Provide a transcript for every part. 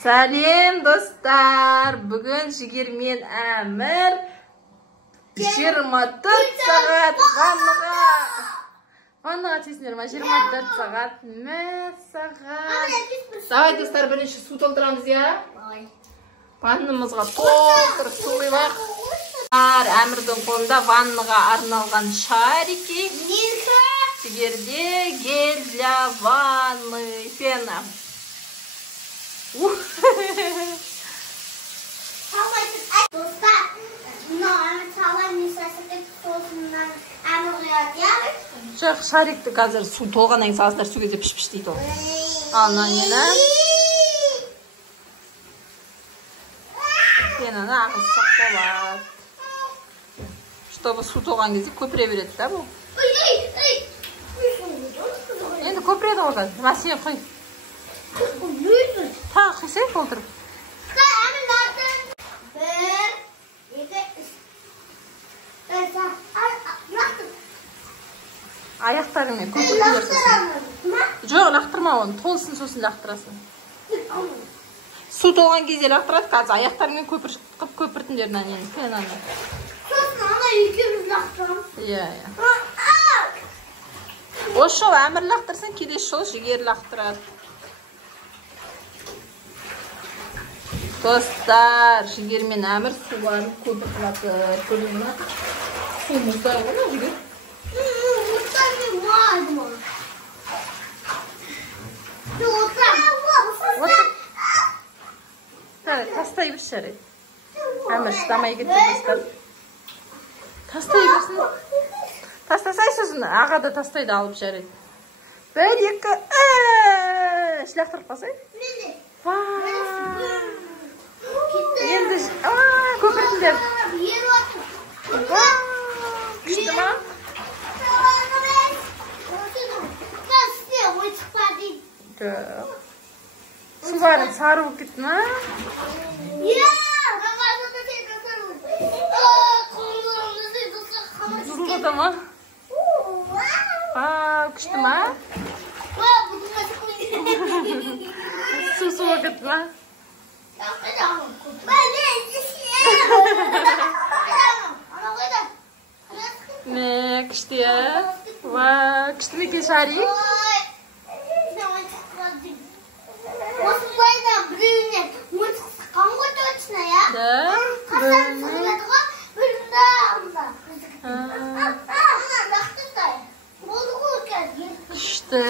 Сәлем, достар! Бүгін Жігер мен Әмір 24 сағат ваннаға түсесіңдер ма? 24 сағат. Мәссаған. Давай, достар, бірінші су толтырамыз, я? Ваннымызға толтырып су құйбақ. Әмірдің қолында ваннаға арналған шарики. Жігерде гель для ванны. Пена. Жоқ, шарикті қазір су толғаннан салсындар, су кезде піш-піш дейді ол. Ал, нәнені пенаны ағызсақ болады. Чтобы су толған кезде көпіре береді, да, бұл? Енді көпіреді ғой қазір. Мәселе құй. Тағы құйсай толтырып. Аяқтарыңмен көпіртілер сосын. Жоқ, лақтырма оны. Толсын сосын лақтырасың. Су толған кезде лақтырады, қазір аяқтарыңмен көпіртіндер нәнені. Сосын ана екеуміз лақтырамыз. Иә. Осы жол Әмір лақтырсын, келесі жол Жігер лақтырады. Достар, Жігер мен Әмір суларын көпіртіп жатыр. Көрдіңіз ме? Су мұздар ғой, Жігер? Мұздар мен майды ма? Тастай бір жарайды. Әмір шыдамай кетті, достар. Тастай берсін. Тастасай сосын, аға да тастайды алып жарайды. Бір, екі, үш лақтырып басай. Енді көпіртіндер. Күшті ма? Суларын сары болып кетті ма? Зұлғыда ма? Күшті ма? Су болып кетті ма? Не, күшті я? Күшті ме ке шарик? Осылайда біреуіне мультик сыққан ғой точно, я? Да, біріне. Бірінде аңда. Лақтырдай. Болды ғой кәзір. Күшті.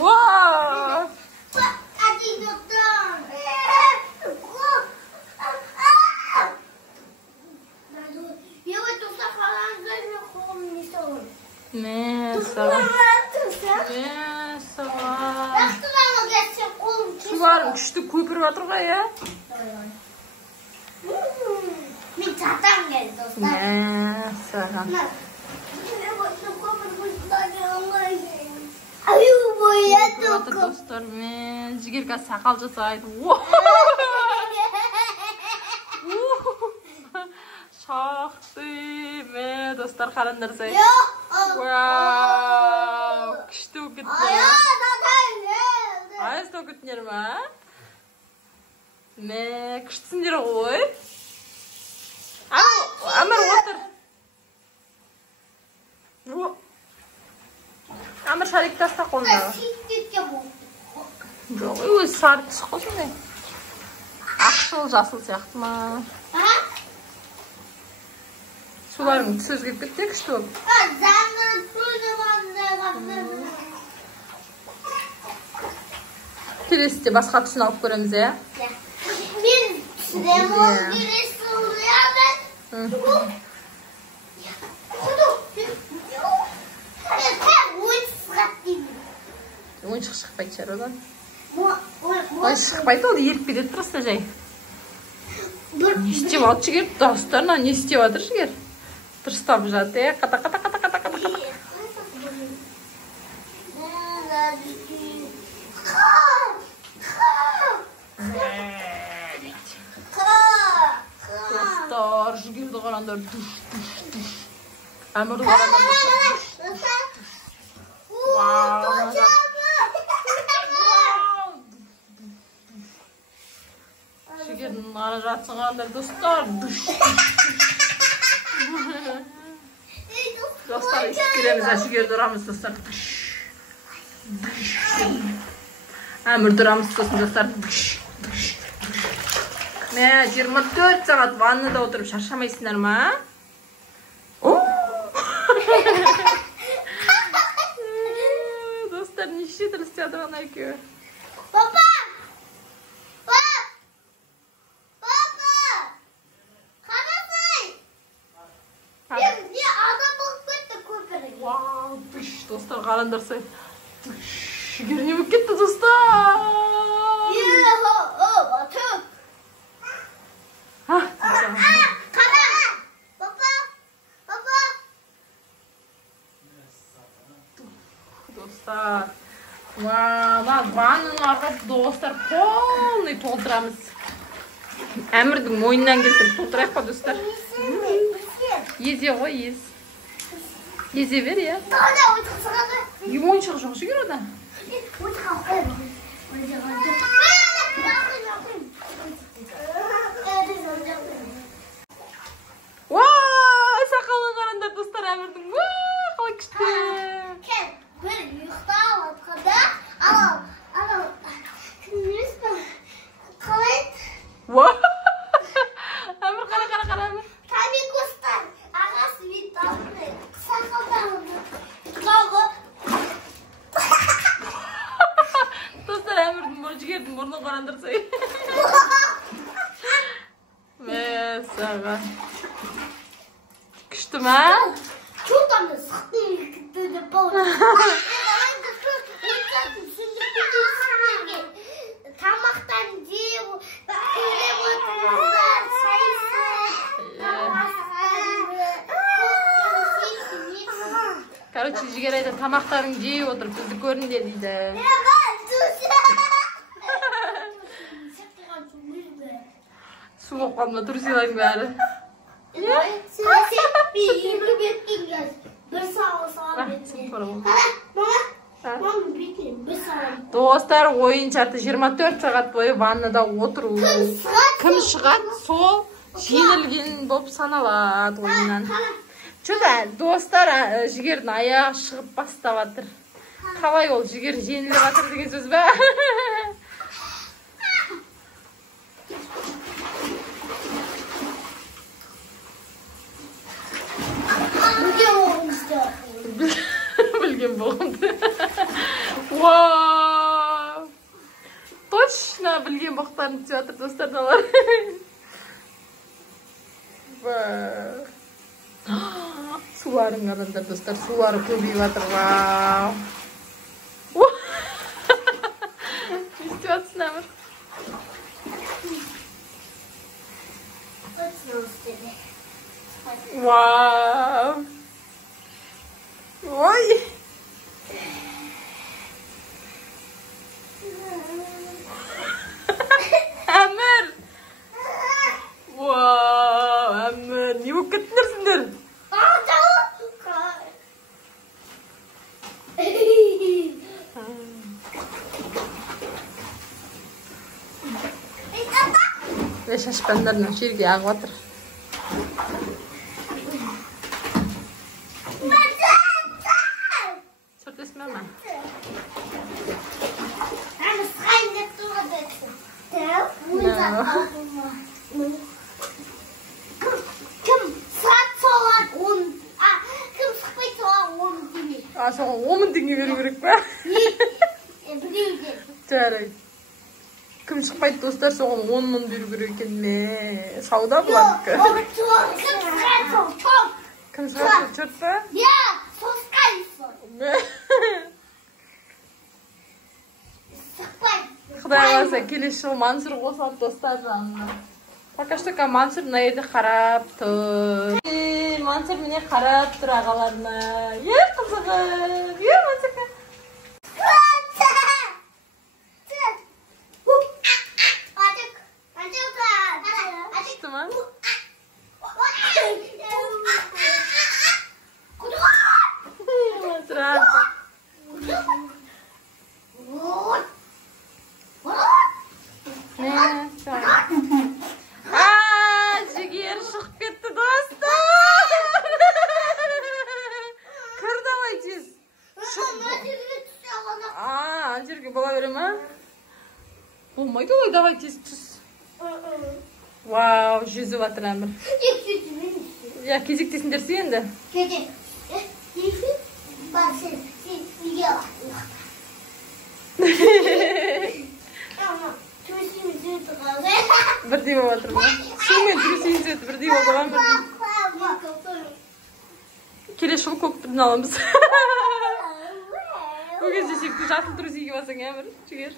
Вау! Әдейін оттан. Евай тұса қалаңыздар мен қолым не сауын. Мәссаған. Лақтырдамы кәсен қолым кесін. Суларын күшті көпіріп жатыр ғой, я? Мен жатам келді, достар. Мәссаған. Аю бойы Көпіріп достар, мен Жігер қазір сақал жасайды. Шақты, мен достар қарандар сай. Вау, күшті болып кетті. Аяз болып кеттіңдер ма? Мә, күштісіңдер ғой. Әмір отыр. Әмір шарик таста қолындағы. Жоқ, өзі сары түсі қосындай. Ақшыл, жасыл сияқты ма? Суларың түсі өзгеріп кетті, күшті болып. Келесіде басқа түсін алып көреміз, ә? Мен түсірем, ол келесі ұлыямын. Ойыншық шықпайды шар одан. Ойыншық шықпайды, ол еріп кетеді просто жай. Не істеп алды Жігер? Достарына не істеп жатыр Жігер? Дұрыстап жатыр, қата-қата-қата-қата-қата. Достар, Жігерді қарандар. Әмірді қарандар. Вау, Жігердің жатсын қандай достар. Достар, ескереміз, Жігерді ұрамыз достар. Әмірді ұрамыз сосын достар. Мә, 24 сағат ваннада отырып шаршамайсыңдар ма? Достар, неше тіл істеді ғана екеуі. Папа! Не адам болып кетті көпірге. Вау, достар, қарандар сай. Жігер не болып кетті, достар? Батып. Қара. Папа. Достар. Вау, ваннаны арқап достар полный толтырамыз. Әмірдің мойнынан келтіріп толтырайық па, достар? Езе ғой, ез. Езе бер, я. Ойыншық жоқ Жігер ода. Вау, сақалын қарандар достар Әмірдің. Вау, қалай күшті. Бір ұйықтап атқанда, анау, кім емес па? Қалай? Вау, Әмір, қара, Әмір. Табекостан ағасы бетті сақалдағында қауғы. Достар, Әмірдің Жігердің мұрны қарандар сай. Мәсаған. Күшті ма? Чутамды сықтың кетті деп бауыр. Тамақтан жеп, көреп отырыңыздар, Короче, Жігер айтады, тамақтарын жей отырып, бізді көрінде дейді. Су болып қалма, тұрсилардың бәрі. Достар, ойын шарты 24 сағат бойы ваннада отыру. Кім шығады, сол жеңілген болып саналады ойыннан. Чөда, достар, Жігердің аяғы шығып бастап атыр. Қалай ол Жігер жеңіліп атыр деген сөз бә? Білген болғанды. Вау! Точно білген боқтарын түсіп атыр достарналар. Суларын қарандар достар, сулары көбейіп атыр. Вау! Не істеп атсың, Әмір? Вау! Ой! Әмір! Вау! Әмір! Не болып кеттіңдер сендер? Шашпандарынан жерге ағып атыр. Сөртесің бе ма? Кім сат соған 10, кім шықпай соған 10 теңге. Соған 10 теңге беру керек па? Жарайды. Кім шықпайды достар, соған 10 мың беру керек екен ме? Сауда бұлардікі. Кім шығады чөртті? Я, соскайсың. Құдай қаласа келесі жыл Мансұр қосылады достар жанына. Пока что Мансұр мына жерде қарап тұр. Мансұр міне қарап тұр ағаларына. Қызығы. Мансұрға. Күшті ма? Мансұр артық. Ne? Болмайды олай, давай тез түс. Вау, жүзіп жатыр Әмір. Я, кезектесіңдер сүй енді. Кезек. Бар, сен неге бірдей болып жатыр ма? Сумен трусиіңіз өті бірдей болды ма? Келесі жолы көк бірден аламыз. Ол кезде шекті жасыл трусиге басаң Әмір, жігер.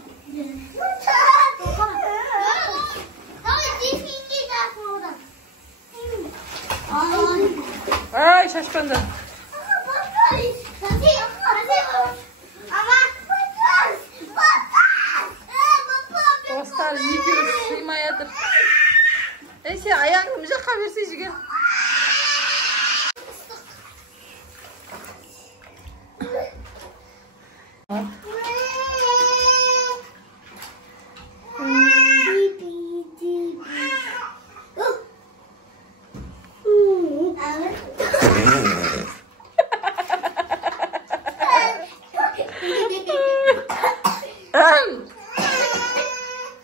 Ай, шашпанды. Достар, екеуі сыймай жатыр. Сен аяғыңды жаққа берсе жігер.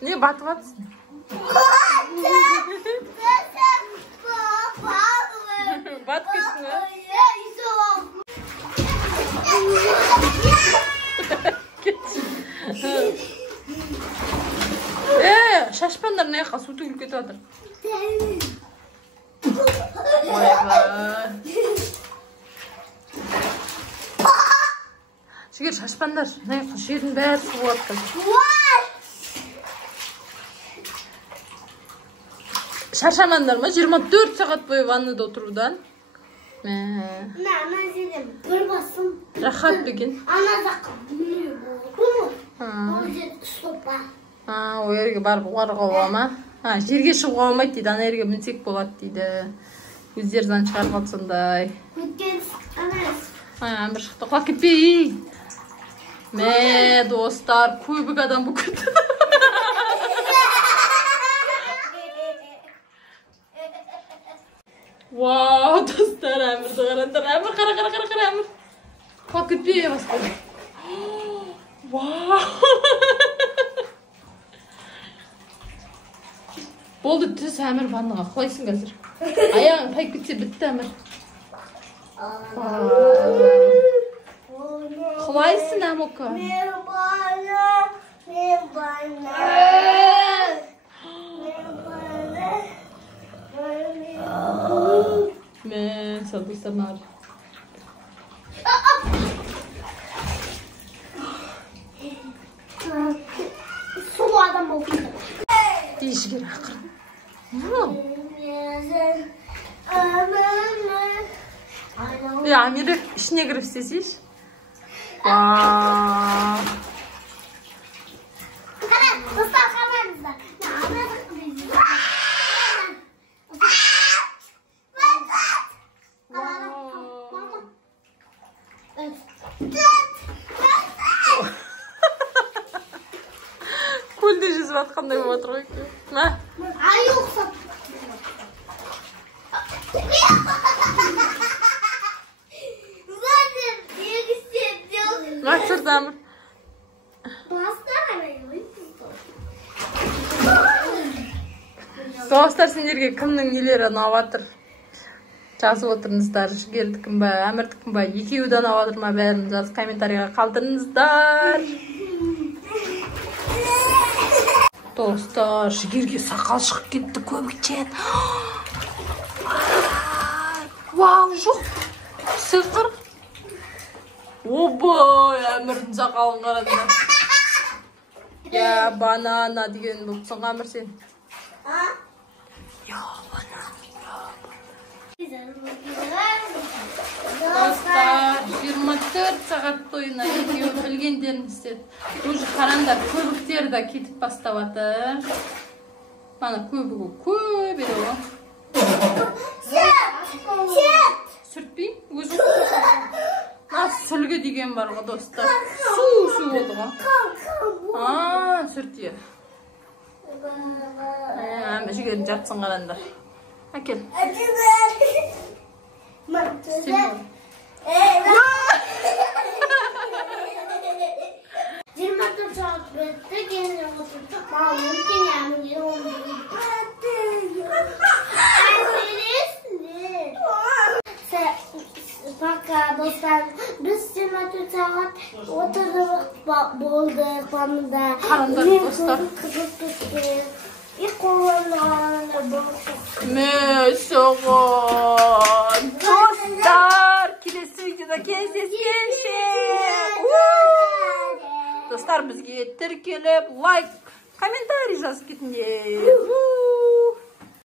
Не батып атсың? Батып кеттің ба? Шашпандар не жаққа су төгіліп кетіп жатыр. Жігер, шашпандар не жаққа жердің бәрі су болады қазір. Шаршамандар ма? 24 сағат бойы ваннада отырудан. Мен сенен бір басым. Рахат бекен. Ана жаққа дүние болды. Ол жерде стопа. Ол жерге барып оғарға ола ма? Жерге шығуға болмайды дейді, ана жерге мінсек болады дейді. Өздері заң шығарып сондай. Өткен Әмір шықты, құлақ кетпей. Мә, достар, көбік адам бұл күтті. Вау, достар, Әмірді қарандар. Әмір, қара, Әмір. Құлақ кетпей басқады. Вау. Болды түс Әмір ваннаға. Құлайсың қазір. Аяғың тайып кетсе бітті Әмір. Құлайсың Әмікі. Мен сәл достарына ар. Су адам болып. Дейшігер ақырын. Амирі ішіне кіріп істесейш. Вау. Достар, қараңыздар. Көлде жүзіп атқандай болып отыр ғой. Ай ұқсап. Мақсыр Әмір. Достар, сендерге кімнің нелері ұнап жатыр? Жазып отырыңыздар. Жігердікім ба, Әмірдікім ба, екеуі де ұнап жатыр ма, бәрін жазып комментарийға қалдырыңыздар. Достар, жігерге сақал шығып кетті, көбіктен. Вау, жоқ. Сықыр. Обой, Әмірдің сақалын қарадыңдар. Я, банана деген болыпсың Әмір сен. Я, банана. Достар, 24 сағат бойына екеуі білгендерін істеді. Уже қараңдар, көбіктер де кетіп бастап жатыр. Бана көбігі көп еді ғой. Сүртпей? Өзі сүлгі деген бар ғой, достар. Су болды ғой. Сүртейі. Жігерін жатсын қараңдар. Әкел. 24 saat Пока достар, biz 24 saat oturduk boldık panında. Қараңдар достар. Kızıp tuttuk. İlk kollarını bozduk. Мәссаған. Достар, келесі видеода кездескенше. Достар, бізге тіркеліп, лайк, комментарий жазып кетіңдер.